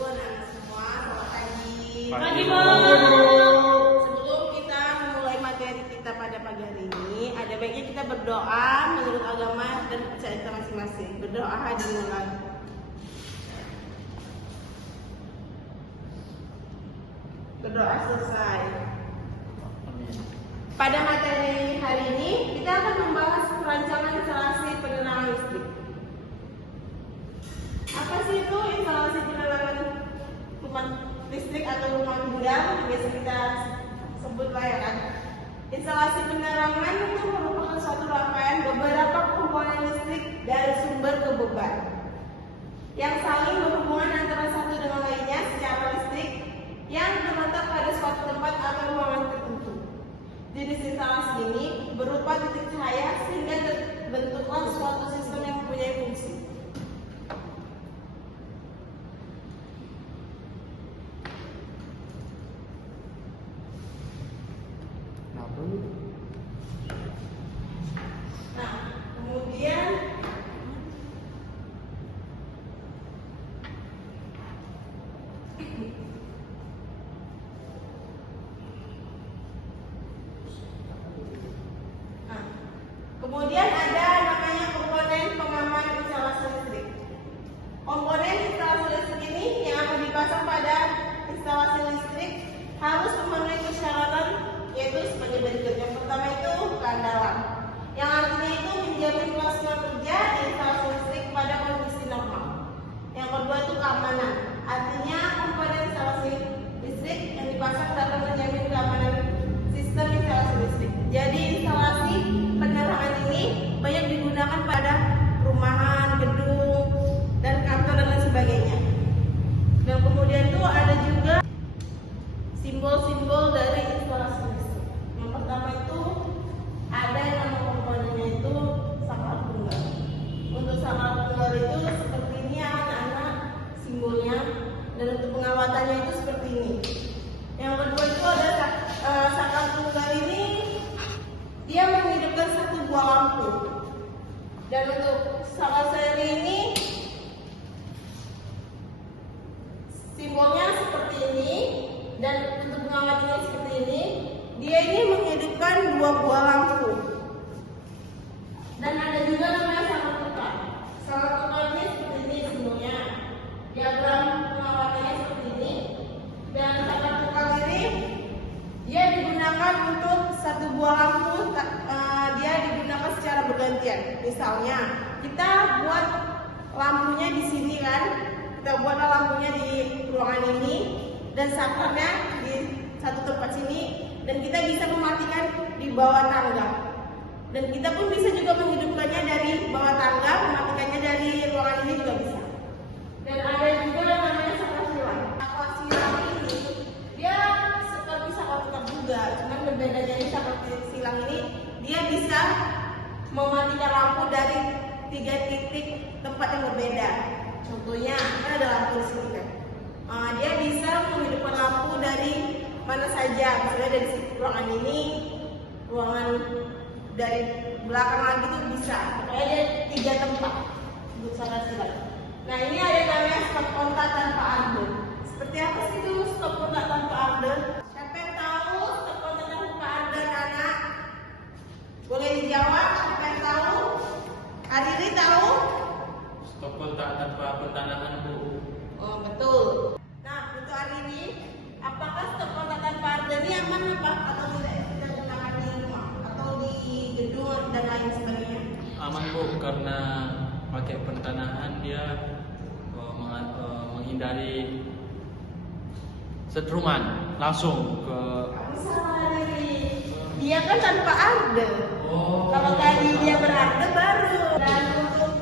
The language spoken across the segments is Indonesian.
anak-anak semua, selamat pagi. Pagi, Bu. Sebelum kita memulai materi kita pada pagi hari ini, ada baiknya kita berdoa menurut agama dan kepercayaan kita masing-masing. Berdoa dimulai. Berdoa selesai. Pada materi hari ini, kita akan membahas perancangan instalasi penerangan listrik. Apa sih itu instalasi penerangan rumah listrik atau rumah tangga? Biasa kita sebut lah ya kan. Instalasi penerangan itu merupakan suatu rangkaian beberapa komponen listrik dari sumber ke beban yang saling berhubungan antara satu dengan lainnya secara listrik yang terletak pada suatu tempat atau ruangan tertentu. Jenis instalasi ini berupa titik cahaya sehingga terbentuklah suatu sistem yang mempunyai fungsi. Nah, kemudian ada namanya komponen pengaman instalasi listrik. Komponen instalasi listrik ini yang akan dipasang pada instalasi listrik harus memenuhi persyaratan yaitu sebagai berikut. Yang pertama itu keandalan, yang artinya itu menjamin kelangsungan kerja instalasi listrik pada kondisi normal. Yang kedua itu keamanan, artinya komponen instalasi listrik yang dipasang dapat menjamin keamanan sistem instalasi listrik. Jadi instalasi penerangan ini banyak digunakan pada perumahan, gedung, dan kantor dan lain sebagainya. Dan kemudian itu ada juga simbol-simbol dari instalasi listrik. Yang pertama itu ada yang nama komponennya itu saklar tunggal. Untuk saklar tunggal itu seperti ini ya anak-anak simbolnya, dan untuk pengawatannya itu seperti ini. Yang kedua itu ada saklar tunggal ini dia menghidupkan satu buah lampu. Dan untuk saklar seri ini simbolnya seperti ini, dan untuk pengawatannya seperti ini. Dia ini menghidupkan dua buah lampu. Dan ada juga namanya saklar tukar. Saklar tukar ini seperti ini simbolnya. Diagram pengawatannya seperti ini. Dan saklar tukar ini dia digunakan untuk satu buah lampu. Dia digunakan secara bergantian. Misalnya kita buat lampunya di sini kan, kita buat lampunya di ruangan ini dan saklarnya di satu tempat sini, dan kita bisa mematikan di bawah tangga. Dan kita pun bisa juga menghidupkannya dari bawah tangga, mematikannya dari ruangan ini juga bisa. Dan ada juga namanya saklar silang. Saklar silang ini dia seperti saklar tukar juga, cuman berbeda dari saklar silang ini dia bisa mematikan lampu dari 3 titik tempat yang berbeda. Contohnya kan ada lampu di sini kan. Dia bisa menghidupkan lampu dari mana saja, misalnya dari ruangan ini, ruangan dari belakang lagi itu bisa. Pokoknya ada 3 tempat untuk saklar silang. Nah ini ada namanya stop kontak tanpa arde. Seperti apa sih itu stop kontak tanpa arde? Siapa yang tahu stop kontak tanpa arde, anak? Boleh dijawab, siapa yang tahu? Adili tahu? Stop kontak tanpa pertanahan, Bu. Oh betul. Nah untuk Adili, apakah stop kontak tanpa arde ini aman apa? Atau tidak digunakan di rumah atau di gedung dan lain sebagainya? Aman, Bu, karena pakai pertanahan dia menghindari setruman langsung ke. Kamu salah Adili. Dia kan tanpa arde. Oh. Kalau tadi dia berarde baru. Dan untuk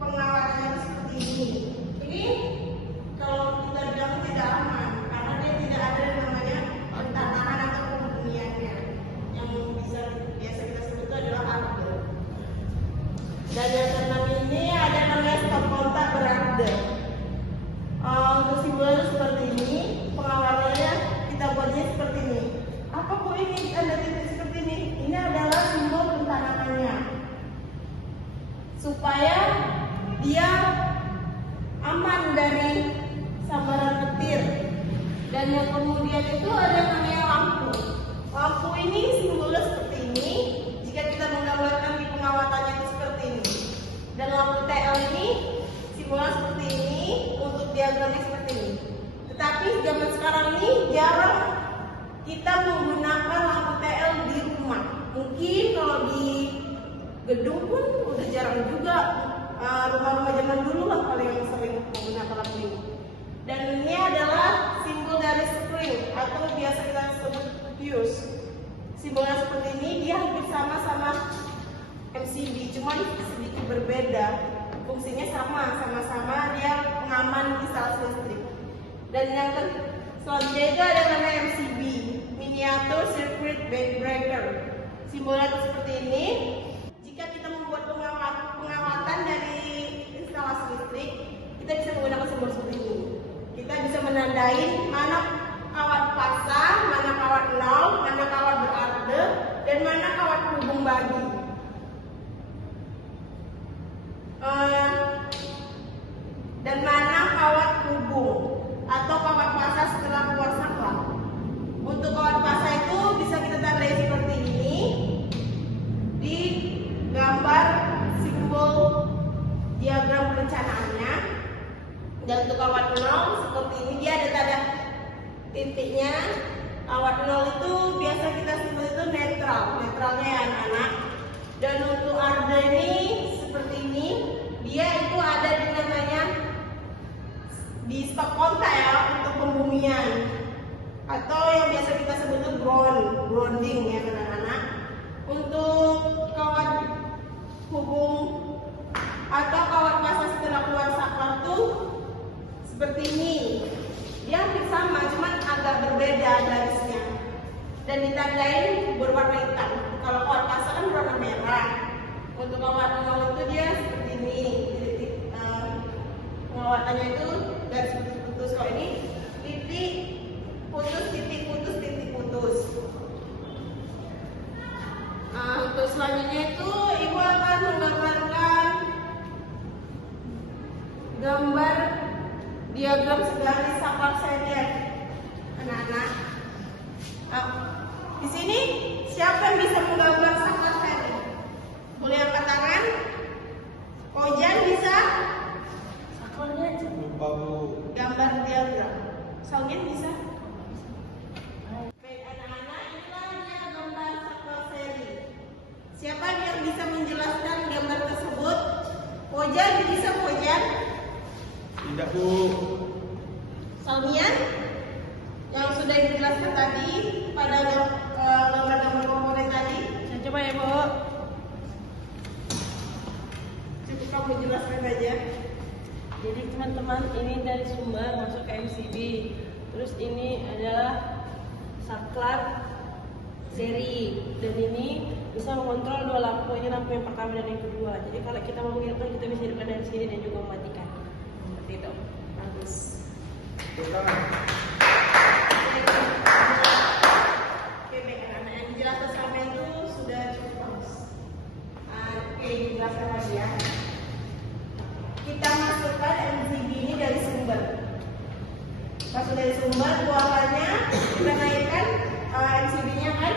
pengawasannya seperti ini. Ini kalau kita bilang tidak aman karena dia tidak ada yang namanya pertanahan atau pembunyiannya. Yang biasa kita sebut itu adalah arde. Dan yang keenam ini ada namanya stop kontak berarde. Untuk simbolnya seperti ini, pengawasannya kita buatnya seperti ini. Apa kok ini ada titik seperti ini? Ini adalah simbol pentanangannya, supaya dia aman dari sambaran petir. Dan yang kemudian itu ada yang namanya lampu. Lampu ini simbolnya seperti ini. Jika kita menggambarkan di pengawatannya itu seperti ini. Dan lampu TL ini simbolnya seperti ini, untuk diagramnya seperti ini. Tetapi zaman sekarang ini jarang kita menggunakan lampu TL di rumah. Mungkin kalau di gedung pun udah jarang juga. Rumah-rumah zaman dulu lah paling sering menggunakan lampu ini. Dan ini adalah simbol dari spring atau biasa kita sebut fuse. Simbolnya seperti ini, dia hampir sama MCB, cuma sedikit berbeda. Fungsinya sama-sama dia pengaman instalasi listrik. Dan yang selanjutnya itu ada namanya MCB, Miniature Circuit Breaker. Simbolnya itu seperti ini. Jika kita membuat pengawatan dari instalasi listrik, kita bisa menggunakan simbol seperti ini. Kita bisa menandai mana kawat pasang, mana kawat nol, mana kawat berarde, dan mana kawat hubung bagi. Dan mana kawat hubung atau kawat fasa setelah keluar saklar. Untuk kawat fasa itu bisa kita tandai seperti ini di gambar simbol diagram perencanaannya. Dan untuk kawat nol seperti ini, dia ada tanda titiknya. Kawat nol itu biasa kita sebut itu netralnya ya anak-anak. Dan untuk arde ini seperti ini, dia itu ada di namanya di stop kontak ya, untuk pembumian, atau yang biasa kita sebut itu grounding ya anak-anak. Untuk kawat hubung atau kawat fasa setelah keluar saklar tuh seperti ini. Dia hampir sama, cuman agak berbeda garisnya. Dan ditandain berwarna hitam. Kalau kawat fasa kan berwarna merah. Untuk kawat nol itu dia seperti ini. Pengawatannya itu garis putus-putus. Kalau ini titik putus, titik putus, titik putus. Untuk selanjutnya itu ibu akan menggambarkan gambar diagram segaris saklar serial anak-anak. Di sini siapa yang bisa menggambar saklar serial? Boleh angkat tangan. Kojan bisa? Gambar diagram. Saugen bisa? Baik anak-anak, inilah dia gambar saklar seri. Siapa yang bisa menjelaskan gambar tersebut? Kojan bisa Kojan? Tidak, Bu. Salmian yang sudah dijelaskan tadi pada gambar-gambar komponen tadi. Saya coba ya, Bu. Cukup kamu jelaskan aja. Jadi teman-teman, ini dari sumber masuk ke MCB. Terus ini adalah saklar seri, dan ini bisa mengontrol dua lampu. Ini lampu yang pertama dan yang kedua. Jadi kalau kita mau menghidupkan, kita bisa hidupkan dari sini dan juga mematikan. Seperti itu. Bagus. Oke, baik anak-anak, yang dijelaskan selama itu sudah cukup bagus. Oke, dijelaskan lagi ya. Kita masukkan MCB ini dari sumber. Masuk dari sumber, buatannya kita naikkan MCB-nya kan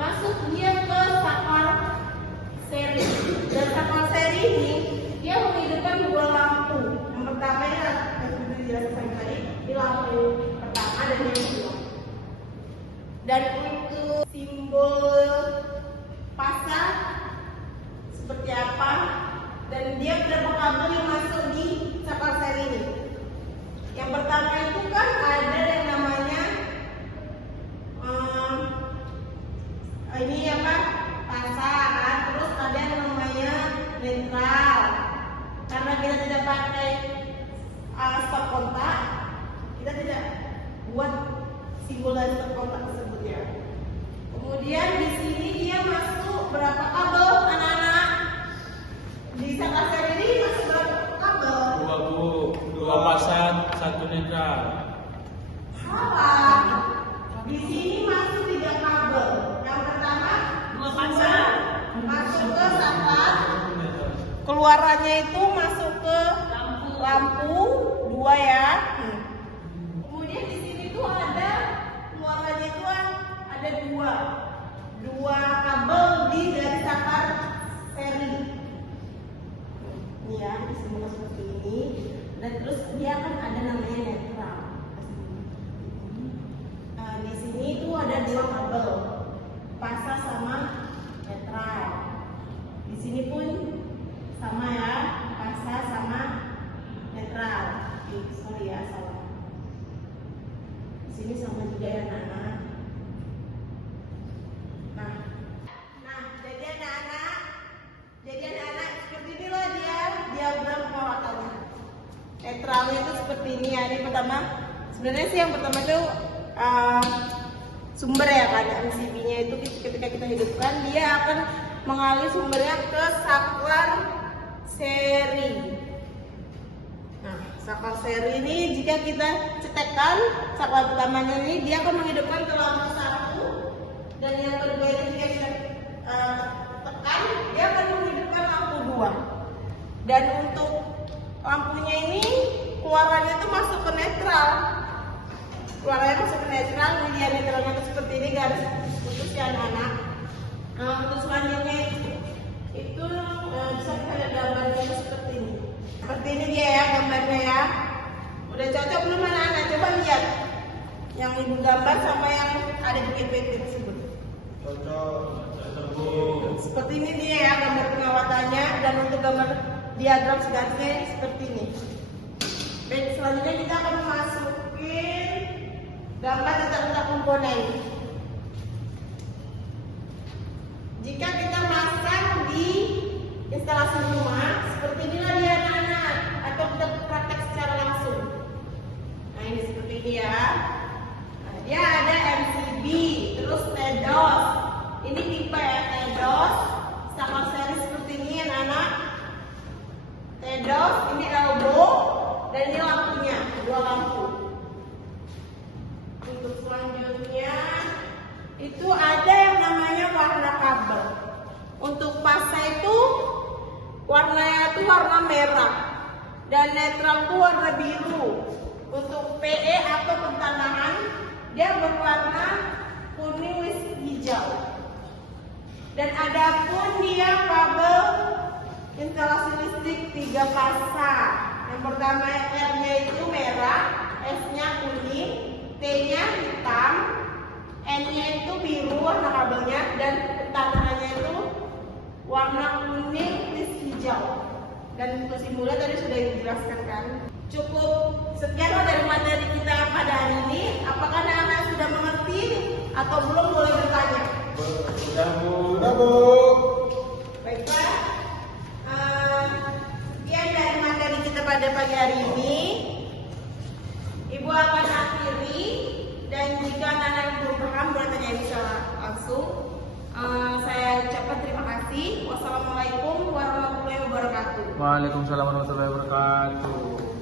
masuk dia ke saklar seri. Dan saklar seri ini dia menghidupkan dua lampu. Yang pertama ini yang sudah dijelaskan tadi, di lampu pertama dan yang kedua. Dan untuk simbol pasar seperti apa? Dan dia berapa kabel yang masuk di saklar seri ini? Yang pertama itu kan ada yang namanya ini apa? Pasar, terus ada yang namanya netral. Karena kita tidak pakai stop kontak, kita tidak buat simbol dari stop kontak tersebut ya. Kemudian di sini dia masuk berapa kabel anak-anak? Di saklar seri ini masuk berapa kabel? Dua, Bu. Dua pasang, satu netral. Salah. Di sini masuk 3 kabel. Yang pertama Dua pasang. masuk ke saklar. Keluarannya itu masuk ke Lampu. lampu 2 ya. Kemudian di sini tuh ada keluarannya itu ada dua kabel di dari saklar seri. Ini ya, semua seperti ini. Dan terus dia akan ada namanya netral. Nah, di sini tuh ada 2 kabel, pasar sama netral. Di sini pun sama ya, pasar sama netral. Sorry ya, salah. Di sini sama juga ya anak-anak. Nah, jadi anak-anak seperti inilah dia diagram pengawatannya. Netralnya itu seperti ini ya. Ini pertama, sebenarnya sih yang pertama itu sumber ya kan, MCB-nya itu ketika kita hidupkan dia akan mengalir sumbernya ke saklar seri. Nah, saklar seri ini jika kita cetekkan saklar pertamanya ini dia akan menghidupkan ke lampu 1, dan yang kedua ini jika kita tekan dia akan menghidupkan lampu 2. Dan untuk lampunya ini keluarannya itu masuk ke netral. Keluarannya masuk ke netral, ini dia netralnya itu seperti ini garis putus ya anak-anak. Nah, untuk selanjutnya itu bisa kita lihat gambarnya seperti ini. Seperti ini dia ya gambarnya ya. Udah cocok belum anak-anak? Coba lihat yang ibu gambar sama yang ada di PPT tersebut. Cocok. Seperti ini dia ya gambar pengawatannya, dan untuk gambar diagram segarisnya seperti ini. Baik, selanjutnya kita akan masukin gambar letak-letak komponen. Jika kita masang di instalasi rumah, seperti inilah dia anak-anak, atau kita praktek secara langsung. Nah, ini seperti ini ya. Nah, dia ada MCB, terus TEDOS. Ini pipa ya, TEDOS. Sama seri seperti ini anak-anak. TEDOS, ini elbow, dan ini lampunya, 2 lampu. Untuk selanjutnya itu ada yang namanya warna kabel. Untuk pasa itu warnanya itu warna merah, dan netral itu warna biru. Untuk PE atau pentanahan dia berwarna kuning hijau. Dan ada pun dia kabel instalasi listrik 3 pasa. Yang pertama R-nya itu merah, S-nya kuning, T-nya hitam, N-nya itu biru warna kabelnya, dan pentanahannya itu warna kuning hijau. Dan untuk simbolnya tadi sudah dijelaskan kan. Cukup sekian dari materi kita pada hari ini. Apakah anak-anak sudah mengerti atau belum? Boleh bertanya. Sudah Bu. Baiklah. Sekian dari materi kita pada pagi hari ini. Ibu akan akhiri, dan jika anak-anak belum paham boleh tanya bisa langsung. Saya ucapkan terima kasih. Wassalamualaikum warahmatullahi wabarakatuh. Waalaikumsalam warahmatullahi wabarakatuh.